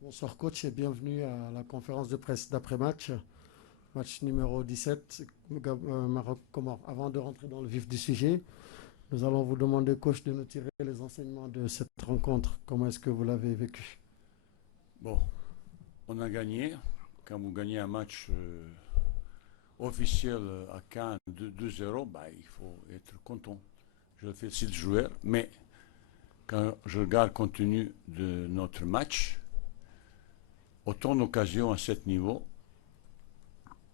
Bonsoir coach et bienvenue à la conférence de presse d'après-match, match numéro 17, Maroc-Comores. Avant de rentrer dans le vif du sujet, nous allons vous demander coach de nous tirer les enseignements de cette rencontre. Comment est-ce que vous l'avez vécu? Bon, on a gagné. Quand vous gagnez un match officiel à Cannes 2-0, bah, il faut être content. Je félicite le joueur, mais quand je regarde le contenu de notre match, autant d'occasions à ce niveau,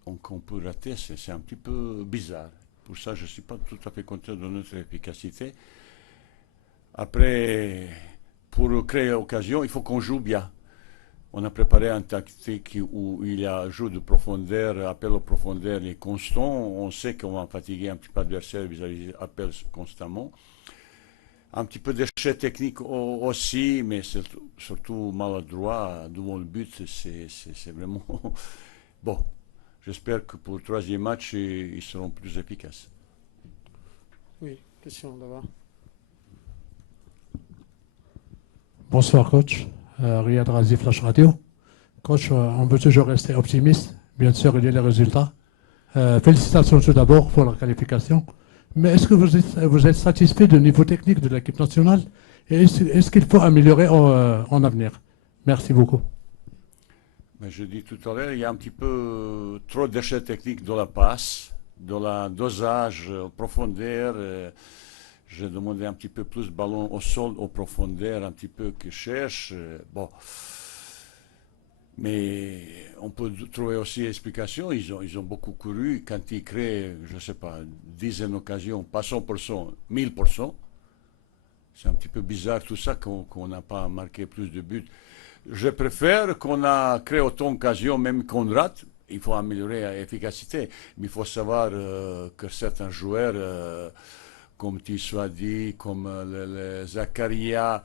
donc on peut rater, c'est un petit peu bizarre. Pour ça, je ne suis pas tout à fait content de notre efficacité. Après, pour créer l'occasion, il faut qu'on joue bien. On a préparé un tactique où il y a un jeu de profondeur, appel aux profondeur est constant. On sait qu'on va fatiguer un petit peu l'adversaire vis-à-vis appels constamment. Un petit peu d'échec technique aussi, mais surtout maladroit devant le but. C'est vraiment. Bon, j'espère que pour le troisième match, ils seront plus efficaces. Oui, question d'abord. Bonsoir coach, Riyad Razi Flash Radio. Coach, on peut toujours rester optimiste. Bien sûr, il y a les résultats. Félicitations tout d'abord pour la qualification. Mais est-ce que vous êtes satisfait du niveau technique de l'équipe nationale et est-ce qu'il faut améliorer en avenir? Merci beaucoup. Mais je dis tout à l'heure, il y a un petit peu trop d'échecs techniques dans la passe, dans le dosage, profondeur. J'ai demandé un petit peu plus de ballon au sol, aux profondeurs, un petit peu que je cherche. Bon, mais on peut trouver aussi explication. Ils ont beaucoup couru. Quand ils créent, je ne sais pas, dizaines d'occasions, pas 100%, 1000%. C'est un petit peu bizarre tout ça qu'on n'a pas marqué plus de buts. Je préfère qu'on a créé autant d'occasions, même qu'on rate. Il faut améliorer l'efficacité. Mais il faut savoir que certains joueurs, comme tu as dit, comme le Zakaria,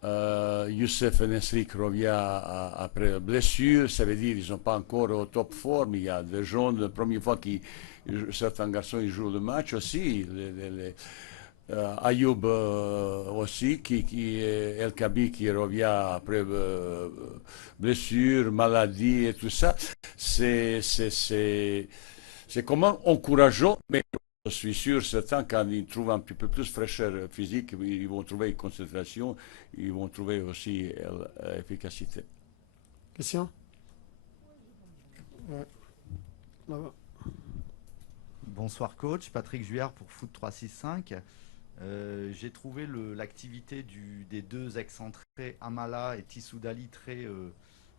Youssef Nesri qui revient après blessure, ça veut dire qu'ils ne sont pas encore au top forme. Il y a des jeunes, la première fois que certains garçons ils jouent le match aussi. Ayoub aussi, El Kabi qui revient après blessure, maladie et tout ça. C'est comment encourageant, mais je suis sûr, certains, quand ils trouvent un petit peu plus de fraîcheur physique, ils vont trouver une concentration, ils vont trouver aussi l'efficacité. Question? Ouais, là-bas. Bonsoir coach, Patrick Juillard pour Foot 365. J'ai trouvé l'activité des deux excentrés Amala et Tissoudali très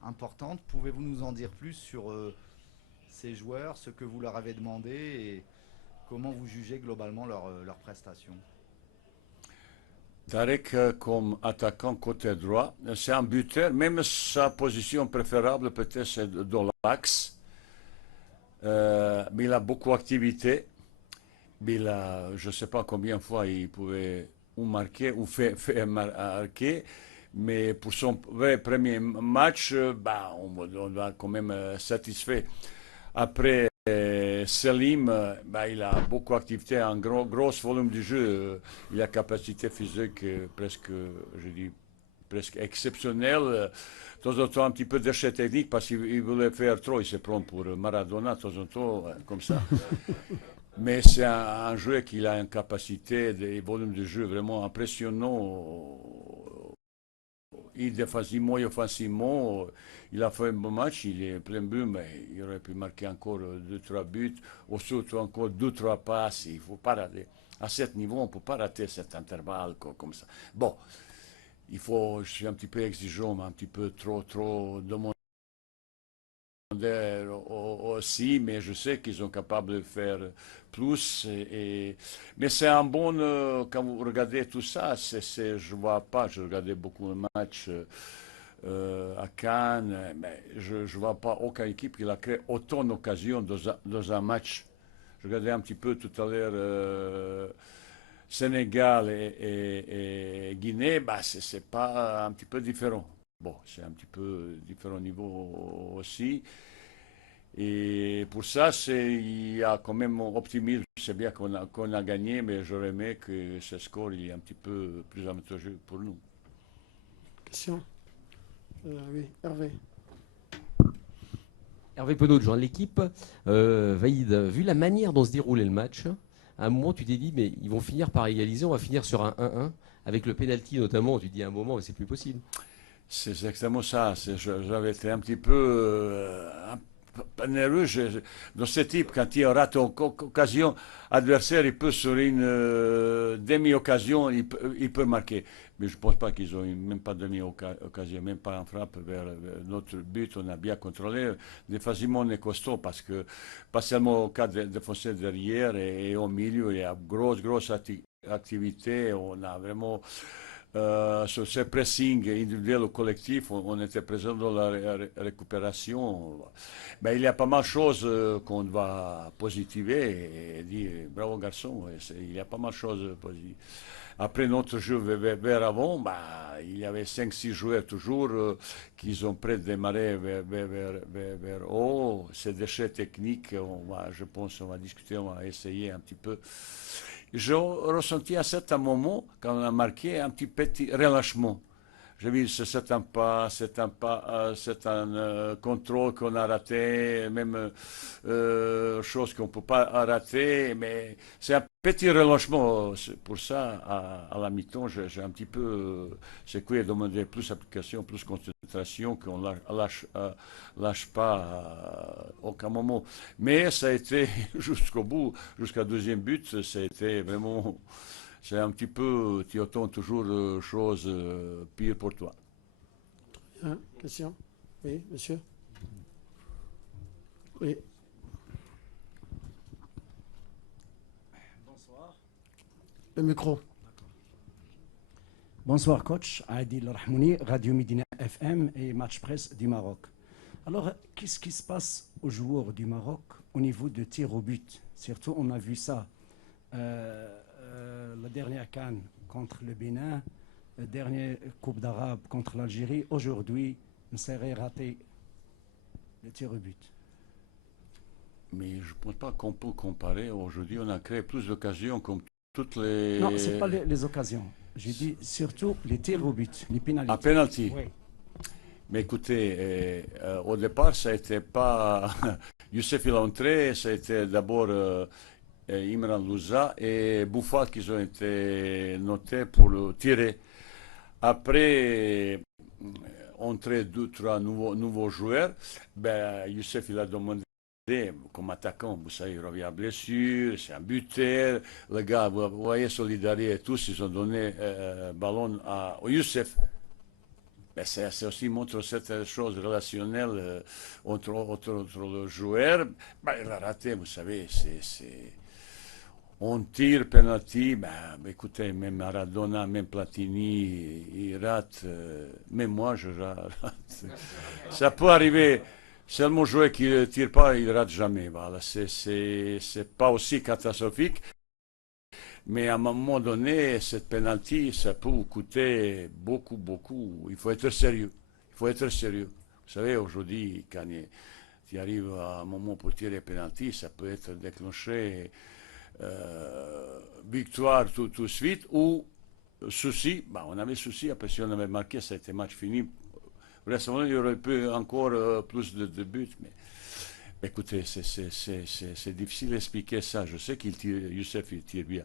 importante. Pouvez-vous nous en dire plus sur ces joueurs, ce que vous leur avez demandé et comment vous jugez globalement leur prestation? Tarek comme attaquant côté droit, c'est un buteur, même sa position préférable peut-être c'est dans l'axe. Mais il a beaucoup d'activité. Je ne sais pas combien de fois il pouvait ou marquer ou faire marquer, mais pour son premier match, bah, on doit quand même satisfait. Après, Selim, bah, il a beaucoup d'activité, un gros volume de jeu, il a capacité physique presque, je dis, presque exceptionnelle. De temps en temps, un petit peu d'échec technique parce qu'il voulait faire trop, il se prend pour Maradona de temps en temps, comme ça. Mais c'est un joueur qui a une capacité des volumes de jeu vraiment impressionnant. Il défensivement et offensivement, il a fait un bon match, il est plein but, mais il aurait pu marquer encore 2-3 buts, ou surtout encore 2-3 passes. Il faut pas rater. À ce niveau, on ne peut pas rater cet intervalle comme ça. Bon, je suis un petit peu exigeant, mais un petit peu trop demandé aussi, mais je sais qu'ils sont capables de faire plus. Mais c'est un bon, quand vous regardez tout ça, je vois pas, je regardais beaucoup de matchs à Cannes, mais je ne vois pas aucune équipe qui a créé autant d'occasions dans un match. Je regardais un petit peu tout à l'heure Sénégal et Guinée, bah, c'est pas un petit peu différent. Bon, c'est un petit peu différent niveau aussi. Et pour ça, il y a quand même optimisme. C'est bien qu'on a gagné, mais j'aurais aimé que ce score il est un petit peu plus avantageux pour nous. Question? Oui, Hervé. Hervé Penaud, joint de l'équipe. Vaïd, vu la manière dont se déroulait le match, à un moment, tu t'es dit, mais ils vont finir par égaliser, on va finir sur un 1-1, avec le pénalty notamment. Tu te dis à un moment, mais c'est plus possible. C'est exactement ça. J'avais été un petit peu nerveux. Dans ce type, quand il rate une occasion, adversaire, il peut sur une demi-occasion, il peut marquer. Mais je ne pense pas qu'ils ont même pas demi-occasion, même pas en frappe vers notre but. On a bien contrôlé. Défensivement, on est costaud parce que pas seulement au cas de défoncer derrière et au milieu, il y a grosse activité. On a vraiment sur ce pressing individuel ou collectif, on était présent dans la récupération. Ben, il y a pas mal de choses qu'on va positiver et dire bravo garçon. Il y a pas mal de choses positives. Après notre jeu vers avant, bah, il y avait 5-6 joueurs toujours qui sont prêts de démarrer vers haut. Ces déchets techniques, je pense qu'on va discuter, on va essayer un petit peu. J'ai ressenti à certains moments, quand on a marqué, un petit relâchement. J'ai vu que c'est un pas, c'est un contrôle qu'on a raté, même chose qu'on ne peut pas rater, mais c'est un petit relâchement. Pour ça, à la mi-temps, j'ai un petit peu secoué et demandé plus d'application, plus de concentration, qu'on lâche pas à aucun moment. Mais ça a été jusqu'au bout, jusqu'à deuxième but, ça a été vraiment. C'est un petit peu, tu attends toujours choses pires pour toi. Hein, question? Oui, monsieur? Oui. Bonsoir. Le micro. Bonsoir coach, Adil Rahmouni, Radio Médina FM et Match Presse du Maroc. Alors, qu'est-ce qui se passe aux joueurs du Maroc au niveau de tir au but? Surtout, on a vu ça la dernière CAN contre le Bénin, la dernière Coupe d'Arabe contre l'Algérie. Aujourd'hui, on serait raté le tir au but. Mais je ne pense pas qu'on peut comparer. Aujourd'hui, on a créé plus d'occasions comme toutes les... Non, ce n'est pas les occasions. J'ai dit surtout les tirs au but, les pénalités. À penalty. Oui. Mais écoutez, au départ, ça n'était pas... Youssef il est entré, ça a été d'abord Imran Louza et Bouffal qui ont été notés pour le tirer. Après, entrer 2-3 nouveaux joueurs, ben, Youssef il a demandé comme attaquant, vous savez, il revient à blessure, c'est un buteur, les gars, vous voyez, solidarité et tous, ils ont donné ballon à Youssef. Ben, c'est aussi montre cette chose relationnelle entre le joueur. Ben, il a raté, vous savez, on tire penalty, ben, écoutez, même Maradona, même Platini, il rate, même moi je rate. Ça peut arriver. Seulement joueur qui ne tire pas, il ne rate jamais. Voilà. C'est pas aussi catastrophique. Mais à un moment donné, cette penalty, ça peut vous coûter beaucoup. Il faut être sérieux. Vous savez, aujourd'hui, quand tu arrives à un moment pour tirer penalty, ça peut être déclenché victoire tout de suite ou souci. Bah, on avait souci, après si on avait marqué, ça a été match fini. Récemment, il y aurait pu encore plus de buts. Mais écoutez, c'est difficile d'expliquer ça. Je sais qu'il tire, Youssef il tire bien,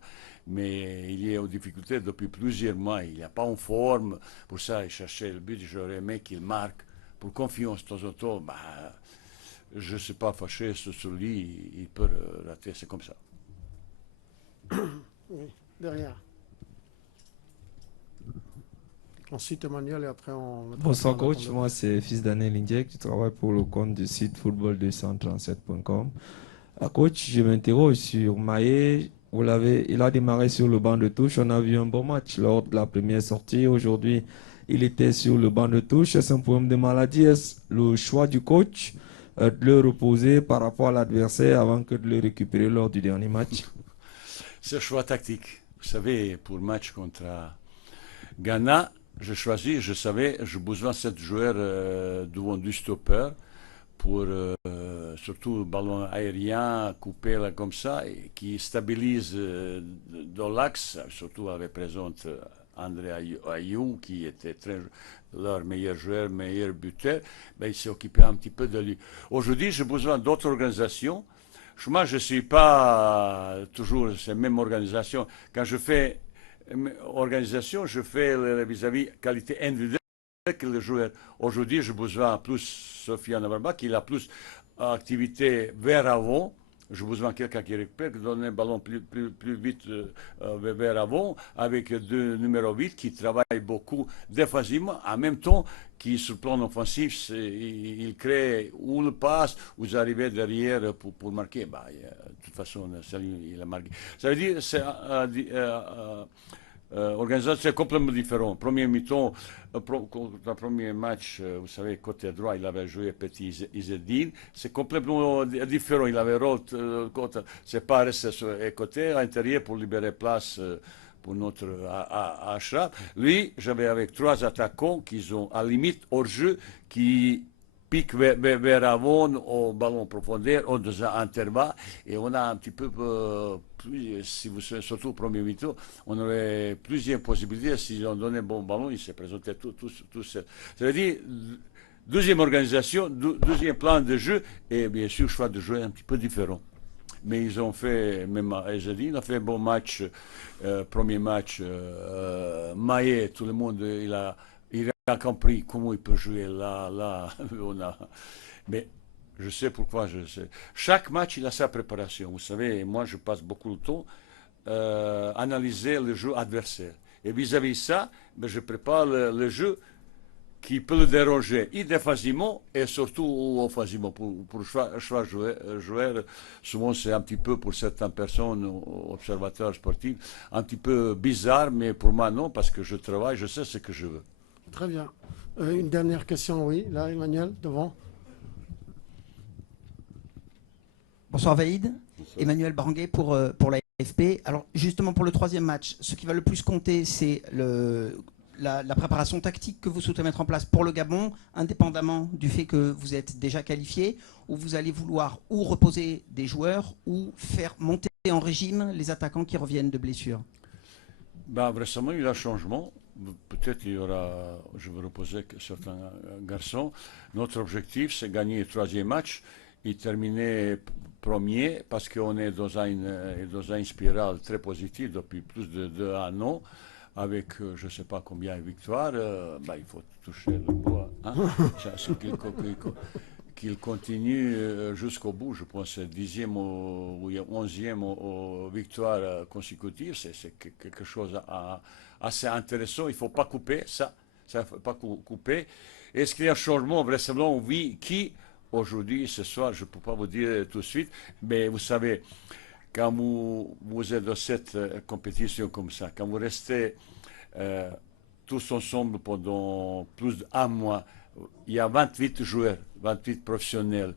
mais il est en difficulté depuis plusieurs mois. Il n'est pas en forme. Pour ça, il cherchait le but. J'aurais aimé qu'il marque. Pour confiance, de temps en temps, bah, je ne suis pas fâché sur lui. Il peut rater. C'est comme ça. Oui, derrière. Ensuite, Emmanuel, et après, on... Bonsoir coach, moi c'est fils d'Anel Indiek, je travaille pour le compte du site football237.com. Coach, je m'interroge sur Maé. Il a démarré sur le banc de touche. On a vu un bon match lors de la première sortie. Aujourd'hui, il était sur le banc de touche. Est-ce un problème de maladie? Est-ce le choix du coach de le reposer par rapport à l'adversaire avant que de le récupérer lors du dernier match? C'est un choix tactique. Vous savez, pour le match contre Ghana, je savais, j'ai besoin de 7 joueurs devant du stopper pour surtout le ballon aérien coupé là, comme ça, et qui stabilise dans l'axe, surtout avec présente André Ayew qui était très leur meilleur joueur, meilleur buteur, ben, il s'est occupé un petit peu de lui. Aujourd'hui, j'ai besoin d'autres organisations. Moi, je ne suis pas toujours cette même organisation. Quand je fais organisation, je fais vis-à-vis qualité individuelle que le joueur. Aujourd'hui, j'ai besoin plus Sofiane Abarba, qui a plus activité vers avant. J'ai besoin de quelqu'un qui récupère, qui donne un ballon plus vite vers avant, avec deux numéros 8 qui travaillent beaucoup défensivement, en même temps qui, sur le plan offensif, il crée ou le passe, ou vous arrivez derrière pour marquer. Bah, de toute façon, il a marqué. Ça veut dire c'est organisation, c'est complètement différent. Premier mi-temps, le premier match, vous savez, côté droit, il avait joué Petit Izzedine. C'est complètement différent. Il avait rôle, c'est pas resté sur le côté, à l'intérieur pour libérer place pour notre Achraf. Lui, j'avais avec trois attaquants qui ont, à la limite, hors jeu, qui pique vers avant au ballon en profondeur, au deuxième intervalle, et on a un petit peu plus, si vous surtout au premier mi-temps, on aurait plusieurs possibilités. S'ils ont donné un bon ballon, il s'est présenté tout seul. Ça veut dire, deuxième organisation, deuxième plan de jeu, et bien sûr, choix de jouer un petit peu différent. Mais ils ont fait, même Ezzedine a fait un bon match, premier match, Maillet, tout le monde, il a compris comment il peut jouer là, mais je sais pourquoi, je sais. Chaque match, il a sa préparation. Vous savez, moi, je passe beaucoup de temps à analyser le jeu adversaire. Et vis-à-vis de ça, ben, je prépare le jeu qui peut le déranger, et défensivement et surtout offensivement. Pour choix joueur, souvent c'est un petit peu pour certaines personnes, observateurs sportifs, un petit peu bizarre, mais pour moi non, parce que je travaille, je sais ce que je veux. Très bien. Une dernière question, oui. Là, Emmanuel, devant. Bonsoir Vaïd. Bonsoir. Emmanuel Baranguet pour la AFP. Alors justement pour le troisième match, ce qui va le plus compter, c'est la préparation tactique que vous souhaitez mettre en place pour le Gabon, indépendamment du fait que vous êtes déjà qualifié, ou vous allez vouloir ou reposer des joueurs ou faire monter en régime les attaquants qui reviennent de blessures. Ben, récemment, il y a un changement. Peut-être il y aura, je vais reposer certains garçons. Notre objectif, c'est gagner le troisième match et terminer premier, parce qu'on est dans une spirale très positive depuis plus d'un an, avec je ne sais pas combien de victoires. Ben, il faut toucher le bois. Hein? Qu'il continue jusqu'au bout, je pense, 10e ou 11e victoire consécutive, c'est quelque chose assez intéressant. Il ne faut pas couper ça, il ne faut pas couper. Est-ce qu'il y a un changement vraisemblablement? Oui, qui aujourd'hui, ce soir, je ne peux pas vous dire tout de suite, mais vous savez, quand vous êtes dans cette compétition comme ça, quand vous restez tous ensemble pendant plus d'un mois, il y a 28 joueurs, 28 professionnels,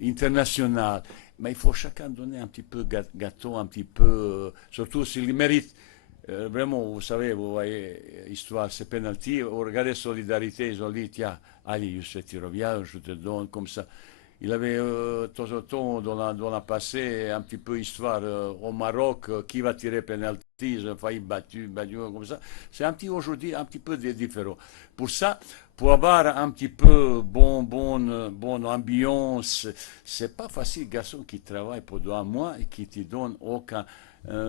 internationaux, mais il faut chacun donner un petit peu gâteau, un petit peu, surtout s'il mérite. Vraiment, vous savez, vous voyez, histoire, c'est penalty, regardez Solidarité, ils ont dit, tiens, allez, tu reviens, je te donne comme ça. Il avait de temps en temps, dans la passée, un petit peu histoire au Maroc, qui va tirer penalty, ils ont failli battu comme ça. C'est un petit aujourd'hui, un petit peu différent. Pour ça, pour avoir un petit peu bonne ambiance, c'est pas facile, garçon qui travaille pendant un mois et qui te donne aucun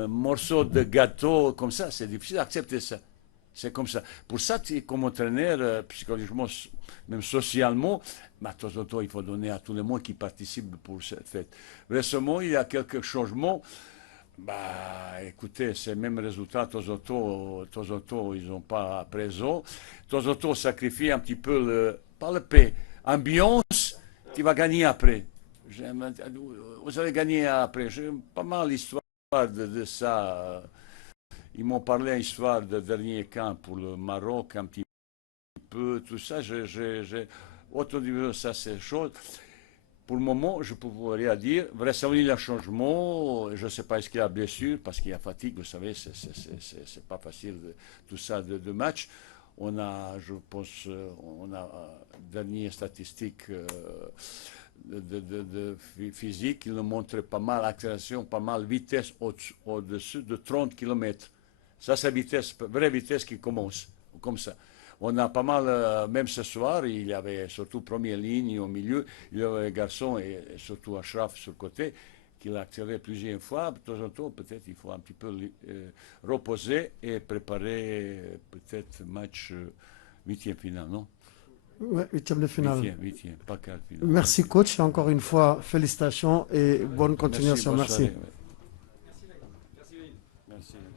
morceau de gâteau comme ça, c'est difficile d'accepter ça. C'est comme ça. Pour ça, comme entraîneur, psychologiquement, même socialement, de temps en temps, il faut donner à tout le monde qui participe pour cette fête. Récemment, il y a quelques changements. Bah, écoutez, c'est le même résultat. De temps en temps, ils n'ont pas présent. De temps en temps, on sacrifie un petit peu pas le paix, ambiance, tu vas gagner après. Vous allez gagner après. J'ai pas mal l'histoire de ça. Ils m'ont parlé histoire de dernier camp pour le Maroc, un petit peu, tout ça. J'ai entendu ça, ces choses. Pour le moment, je ne peux rien dire. Vraisemblablement, il y a un changement. Je ne sais pas est-ce qu'il y a blessure, parce qu'il y a fatigue. Vous savez, c'est pas facile, tout ça, de match. On a, je pense, on a dernière statistique de physique. Il nous montre pas mal accélération, pas mal vitesse au-dessus de 30 km. Ça, c'est la vitesse, vraie vitesse qui commence, comme ça. On a pas mal, même ce soir, il y avait surtout première ligne au milieu, il y avait les garçons et surtout Ashraf sur le côté, qu'il a tiré plusieurs fois. De temps en temps, peut-être il faut un petit peu reposer et préparer peut-être match huitième finale, non? Ouais, huitième de finale. Huitième, pas quart finale. Merci coach, et encore une fois, félicitations et bonne continuation. bonne Merci. soirée, ouais.